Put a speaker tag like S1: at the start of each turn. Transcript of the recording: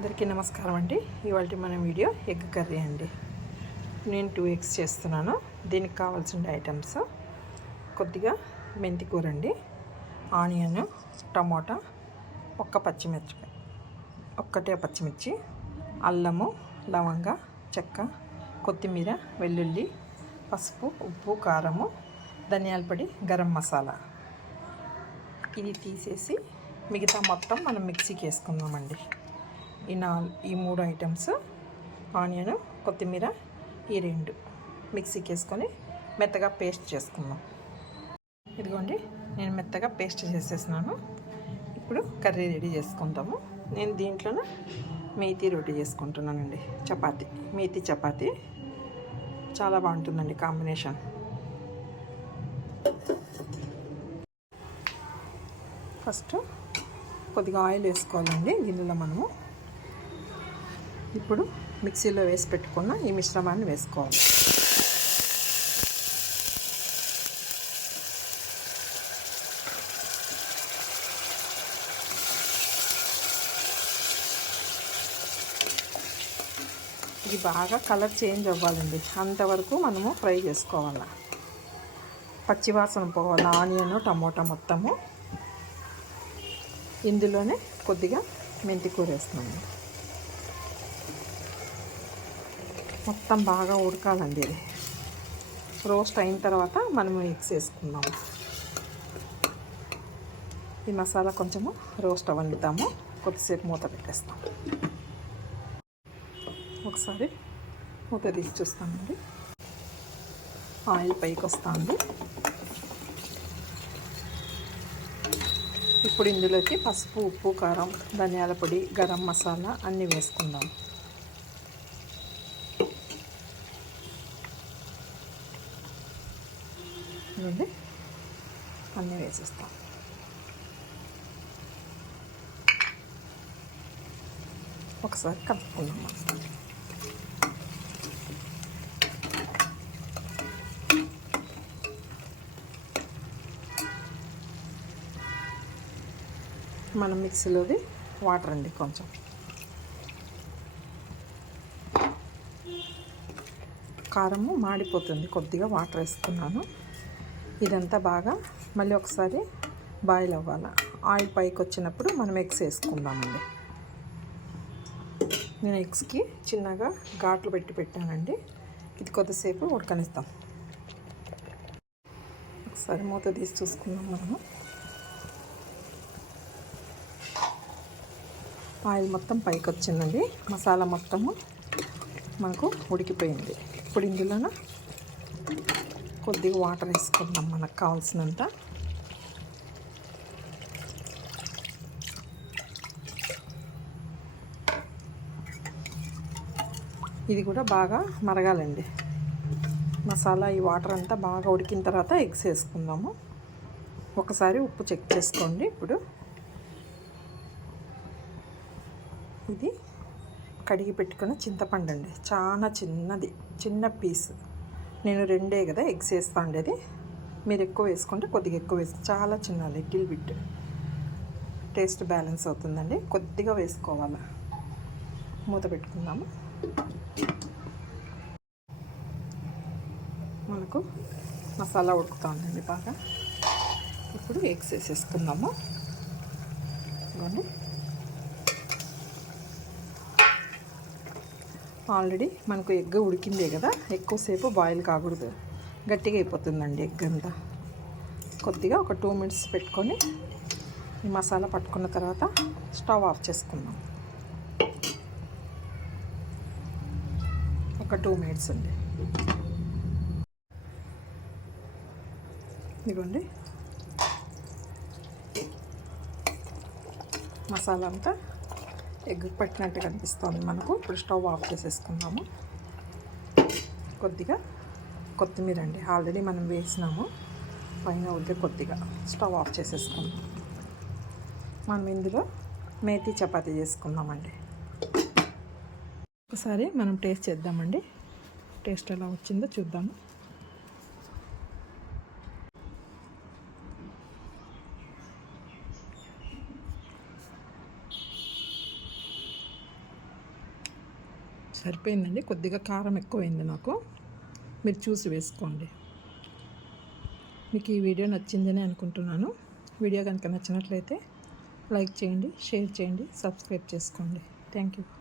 S1: అందరికీ నమస్కారం అండి. ఇవాళ మన వీడియో ఎగ్ కర్రీ అండి. నేను టూ ఎగ్స్ చేస్తున్నాను. దీనికి కావాల్సిన ఐటమ్స్ కొద్దిగా మెంతి కూర అండి ఆనియన్ టమోటా ఒక్క పచ్చిమిర్చి ఒక్కటే పచ్చిమిర్చి అల్లము లవంగ చెక్క కొత్తిమీర వెల్లుల్లి పసుపు ఉప్పు కారము ధనియాల పొడి గరం మసాలా. ఇది తీసేసి మిగతా మొత్తం మనం మిక్సీకి వేసుకుందామండి. ఈ నా ఈ మూడు ఐటమ్స్ ఆనియన్ కొత్తిమీర ఈ రెండు మిక్సీకి వేసుకొని మెత్తగా పేస్ట్ చేసుకుందాం. ఇదిగోండి నేను మెత్తగా పేస్ట్ చేసేసినాను. ఇప్పుడు కర్రీ రెడీ చేసుకుందాము నేను దీంట్లోనే మేతి రొట్టి చేసుకుంటున్నానండి. చపాతి మేతి చపాతి. చాలా బాగుంటుందండి కాంబినేషన్. ఫస్ట్ కొద్దిగా ఆయిల్ వేసుకోవాలండి గిన్నెలో మనము. ఇప్పుడు మిక్సీలో వేసి పెట్టుకున్న ఈ మిశ్రమాన్ని వేసుకోవాలి. ఇది బాగా కలర్ చేంజ్ అవ్వాలండి. అంతవరకు మనము ఫ్రై చేసుకోవాలి. పచ్చివాసన పోవాలి. ఆనియన్ టమోటా మొత్తము ఇందులోనే కొద్దిగా మెంతికూర వేస్తున్నాము మొత్తం బాగా ఉడకాలండి ఇది. రోస్ట్ అయిన తర్వాత మనము మిక్స్ వేసుకుందాము ఈ మసాలా కొంచెము రోస్ట్ వండుతాము కొద్దిసేపు మూత పెట్టేస్తాం. ఒకసారి మూత తీసి చూస్తామండి ఆయిల్ పైకి వస్తుంది. ఇప్పుడు ఇందులోకి పసుపు ఉప్పు కారం ధనియాల పొడి గరం మసాలా అన్నీ వేసుకుందాం. ఇవ్వండి అన్నీ వేసేస్తాం. ఒకసారి కలుపుకుందాం మనం మిక్సీలోది వాటర్ అండి కొంచెం. కారము మాడిపోతుంది. కొద్దిగా వాటర్ వేసుకున్నాను. ఇదంతా బాగా మళ్ళీ ఒకసారి బాయిల్ అవ్వాలి. ఆయిల్ పైకి వచ్చినప్పుడు మనం ఎగ్స్ వేసుకుందామండి. నేను ఎగ్స్కి చిన్నగా ఘాట్లు పెట్టి పెట్టానండి. ఇది కొద్దిసేపు ఉడకనిస్తాం. ఒకసారి మూత తీసి చూసుకుందాం మనము. ఆయిల్ మొత్తం పైకి వచ్చిందండి. మసాలా మొత్తము మనకు ఉడికిపోయింది. ఇప్పుడు ఇందులోన కొద్దిగా వాటర్ వేసుకుందాం మనకు కావాల్సినంత. ఇది కూడా బాగా మరగాలండి. మసాలా ఈ వాటర్ అంతా బాగా ఉడికిన తర్వాత ఎగ్స్ వేసుకుందాము. ఒకసారి ఉప్పు చెక్ చేసుకోండి ఇప్పుడు. ఇది కడిగి పెట్టుకున్న చింతపండు అండి. చాలా చిన్నది చిన్న పీస్. నేను రెండే కదా ఎగ్స్ వేస్తా ఉండేది. మీరు ఎక్కువ వేసుకుంటే కొద్దిగా ఎక్కువ వేసి చాలా చిన్న లిటిల్ బిట్. టేస్ట్ బ్యాలెన్స్ అవుతుందండి. కొద్దిగా వేసుకోవాలి. మూత పెట్టుకుందాము. మనకు మసాలా ఉడుకుతూ ఉందండి బాగా. ఇప్పుడు ఎగ్స్ వేసేసుకుందాము. ఇవ్వండి ఆల్రెడీ మనకు ఎగ్ ఉడికిందే కదా ఎక్కువసేపు బాయిల్ కాకూడదు. గట్టిగా అయిపోతుందండి ఎగ్ అంతా. కొద్దిగా ఒక టూ మినిట్స్ పెట్టుకొని ఈ మసాలా పట్టుకున్న తర్వాత స్టవ్ ఆఫ్ చేసుకుందాం. ఒక టూ మినిట్స్ అండి. ఇదిగోండి. మసాలా అంతా ఎగ్ పట్టినట్టు కనిపిస్తుంది మనకు. ఇప్పుడు స్టవ్ ఆఫ్ చేసేసుకుందాము. కొద్దిగా కొత్తిమీర అండి. ఆల్రెడీ మనం వేసినాము. పైన ఉంటే కొద్దిగా స్టవ్ ఆఫ్ చేసేసుకుందాం. మనం ఇందులో మేతి చపాతీ చేసుకుందామండి. ఒకసారి మనం టేస్ట్ చేద్దామండి. టేస్ట్ ఎలా వచ్చిందో చూద్దాము. సరిపోయిందండి. కొద్దిగా కారం ఎక్కువైంది నాకు. మీరు చూసి వేసుకోండి. మీకు ఈ వీడియో నచ్చిందని అనుకుంటున్నాను. వీడియో కనుక నచ్చినట్లయితే లైక్ చేయండి షేర్ చేయండి సబ్స్క్రైబ్ చేసుకోండి. Thank you.